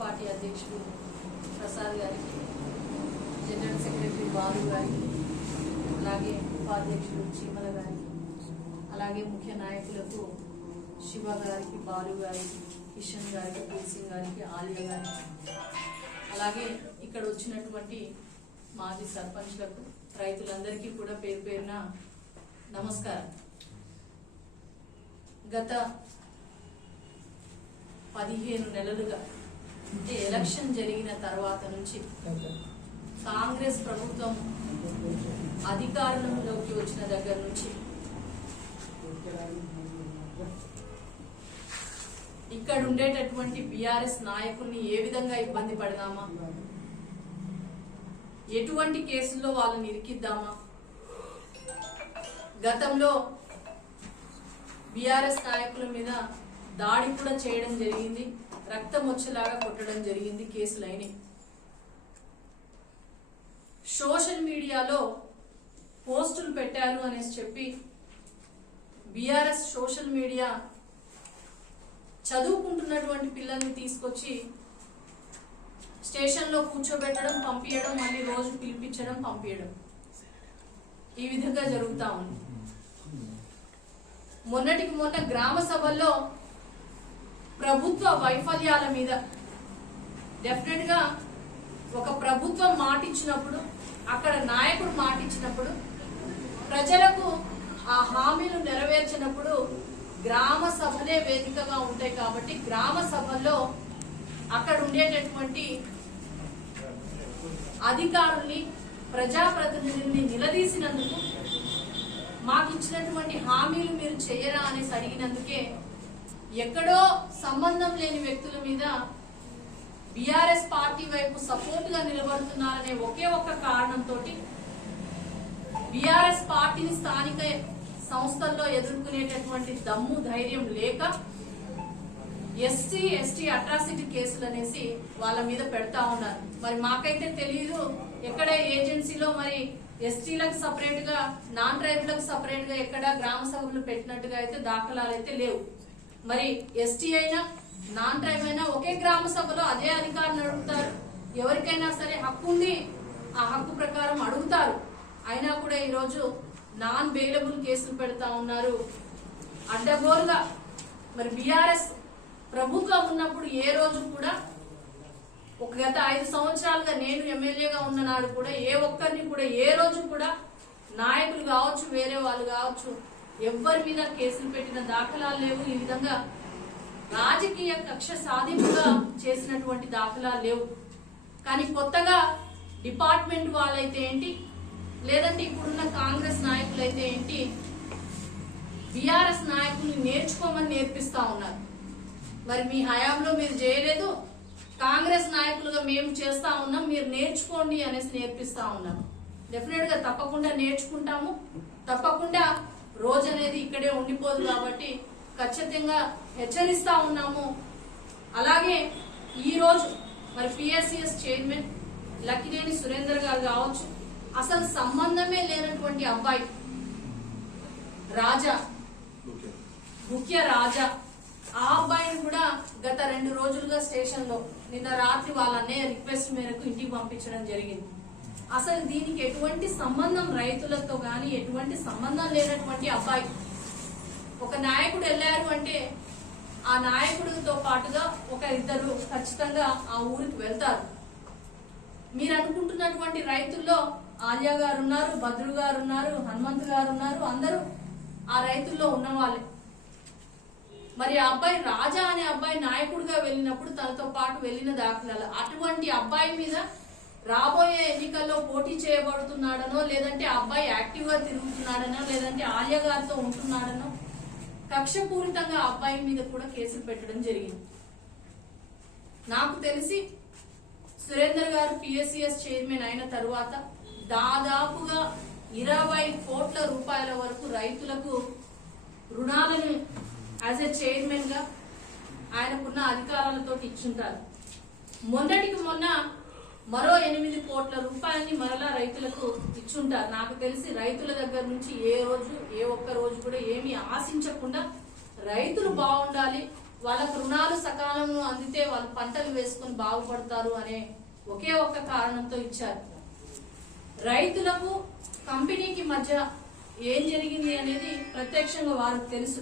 Party అధ్యక్షుడు ప్రసాద్ గారికి general secretary Balu గారికి అలాగే ఉపాధ్యక్షుడు చీమల గారికి అలాగే ముఖ్య నాయకులకు శివ గారికి బాలు గారికి కిషన్ గారికి తులసింగ్ గారికి ఆలియా గారికి. అలాగే ఇక్కడ వచ్చినటువంటి మాజీ సర్పంచ్లకు రైతులందరికీ కూడా పేరు పేరున నమస్కారం. గత పదిహేను నెలలుగా ఎలక్షన్ జరిగిన తర్వాత నుంచి కాంగ్రెస్ ప్రభుత్వం అధికారంలోకి వచ్చిన దగ్గర నుంచి ఇక్కడ ఉండేటటువంటి బిఆర్ఎస్ నాయకుల్ని ఏ విధంగా ఇబ్బంది పడదామా? ఎటువంటి కేసుల్లో వాళ్ళని ఇరికిద్దామా? గతంలో బిఆర్ఎస్ నాయకుల మీద దాడి కూడా చేయడం జరిగింది. రక్తం వచ్చేలాగా కొట్టడం జరిగింది కేసులు సోషల్ మీడియాలో పోస్టులు పెట్టారు అనేసి చెప్పి బిఆర్ఎస్ సోషల్ మీడియా చదువుకుంటున్నటువంటి పిల్లల్ని తీసుకొచ్చి స్టేషన్లో కూర్చోబెట్టడం పంపించడం మళ్ళీ రోజు పిలిపించడం పంపించడం ఈ విధంగా జరుగుతా ఉంది. మొన్నటికి మొన్న గ్రామ సభల్లో ప్రభుత్వ వైఫల్యాల మీద. డెఫినెట్గా ఒక ప్రభుత్వం మాటిచ్చినప్పుడు అక్కడ నాయకుడు మాటిచ్చినప్పుడు ప్రజలకు ఆ హామీలు నెరవేర్చినప్పుడు గ్రామ సభలే వేదికగా ఉంటాయి కాబట్టి గ్రామ సభల్లో అక్కడ ఉండేటటువంటి అధికారుల్ని ప్రజాప్రతినిధుల్ని నిలదీసినందుకు మాకు ఇచ్చినటువంటి హామీలు మీరు చేయరా అనేసి అడిగినందుకే ఎక్కడో సంబంధం లేని వ్యక్తుల మీద బీఆర్ఎస్ పార్టీ వైపు సపోర్ట్గా నిలబడుతున్నారనే ఒకే ఒక్క కారణంతో బిఆర్ఎస్ పార్టీని స్థానిక సంస్థల్లో ఎదుర్కొనేటటువంటి దమ్ము ధైర్యం లేక ఎస్సీ ఎస్టీ అట్రాసిటీ కేసులు అనేసి వాళ్ళ మీద పెడతా ఉన్నారు. మరి మాకైతే తెలియదు ఎక్కడ ఏజెన్సీలో మరి ఎస్టీలకు సపరేట్గా నాన్ ట్రైబులకు సపరేట్గా ఎక్కడ గ్రామ సభలు పెట్టినట్టుగా అయితే దాఖలాలు అయితే లేవు. మరి ఎస్టీ అయినా నాన్ ట్రైబ్ అయినా ఒకే గ్రామ సభలో అదే అధికారులు అడుగుతారు. ఎవరికైనా సరే హక్కు ఉంది ఆ హక్కు ప్రకారం అడుగుతారు. అయినా కూడా ఈరోజు నాన్ బెయిలబుల్ కేసులు పెడతా ఉన్నారు. అడ్డగోలుగా మరి బీఆర్ఎస్ ప్రభుత్వం ఉన్నప్పుడు ఏ రోజు కూడా ఒక గత ఐదు సంవత్సరాలుగా నేను ఎమ్మెల్యేగా ఉన్న నాడు కూడా ఏ ఒక్కరిని కూడా ఏ రోజు కూడా నాయకులు కావచ్చు వేరే వాళ్ళు కావచ్చు ఎవ్వరి మీద కేసులు పెట్టిన దాఖలాలు లేవు. ఈ విధంగా రాజకీయ కక్ష సాధింపుగా చేసినటువంటి దాఖలాలు లేవు. కానీ కొత్తగా డిపార్ట్మెంట్ వాళ్ళైతే ఏంటి? లేదంటే ఇప్పుడున్న కాంగ్రెస్ నాయకులు అయితే ఏంటి? బీఆర్ఎస్ నాయకుల్ని నేర్చుకోమని నేర్పిస్తా ఉన్నారు. మరి మీ హయాంలో మీరు చేయలేదు. కాంగ్రెస్ నాయకులుగా మేము చేస్తా ఉన్నాం. మీరు నేర్చుకోండి అనేసి నేర్పిస్తా ఉన్నాం. డెఫినెట్గా తప్పకుండా నేర్చుకుంటాము. తప్పకుండా రోజు అనేది ఇక్కడే ఉండిపోదు కాబట్టి ఖచ్చితంగా హెచ్చరిస్తా ఉన్నాము. అలాగే ఈ రోజు మరి పిఎస్సిఎస్ చైర్మన్ లక్కినేని సురేందర్ గారు కావచ్చు అసలు సంబంధమే లేనటువంటి అబ్బాయి రాజా ముఖ్య రాజా. ఆ అబ్బాయిని కూడా గత రెండు రోజులుగా స్టేషన్లో నిన్న రాత్రి వాళ్ళ అన్నయ్య రిక్వెస్ట్ మేరకు ఇంటికి పంపించడం జరిగింది. అసలు దీనికి ఎటువంటి సంబంధం రైతులతో కానీ ఎటువంటి సంబంధం లేనటువంటి అబ్బాయి. ఒక నాయకుడు వెళ్ళారు అంటే ఆ నాయకుడితో పాటుగా ఒక ఇద్దరు ఖచ్చితంగా ఆ ఊరికి వెళ్తారు. మీరు అనుకుంటున్నటువంటి రైతుల్లో ఆలియా గారు ఉన్నారు భద్రు గారు ఉన్నారు హనుమంత్ గారు ఉన్నారు అందరూ ఆ రైతుల్లో ఉన్నవాళ్ళే. మరి ఆ అబ్బాయి రాజా అనే అబ్బాయి నాయకుడిగా వెళ్ళినప్పుడు తనతో పాటు వెళ్ళిన దాఖలాలు. అటువంటి అబ్బాయి మీద రాబోయే ఎన్నికల్లో పోటీ చేయబడుతున్నాడనో లేదంటే అబ్బాయి యాక్టివ్గా తిరుగుతున్నాడనో లేదంటే ఆలియా గారితో ఉంటున్నాడనో కక్షపూరితంగా అబ్బాయి మీద కూడా కేసులు పెట్టడం జరిగింది. నాకు తెలిసి సురేందర్ గారు పిఎస్సిఎస్ చైర్మన్ అయిన తరువాత దాదాపుగా ఇరవై కోట్ల రూపాయల వరకు రైతులకు రుణాలను యాజ్ ఎ చైర్మన్గా ఆయనకున్న అధికారాలతో ఇచ్చుంటారు. మొన్నటికి మొన్న మరో ఎనిమిది కోట్ల రూపాయలని మరలా రైతులకు ఇచ్చుంటారు. నాకు తెలిసి రైతుల దగ్గర నుంచి ఏ రోజు ఏ ఒక్క రోజు కూడా ఏమీ ఆశించకుండా రైతులు బాగుండాలి వాళ్ళకు రుణాలు సకాలంలో అందితే వాళ్ళు పంటలు వేసుకొని బాగుపడతారు అనే ఒకే ఒక్క కారణంతో ఇచ్చారు. రైతులకు కంపెనీకి మధ్య ఏం జరిగింది అనేది ప్రత్యక్షంగా వారికి తెలుసు.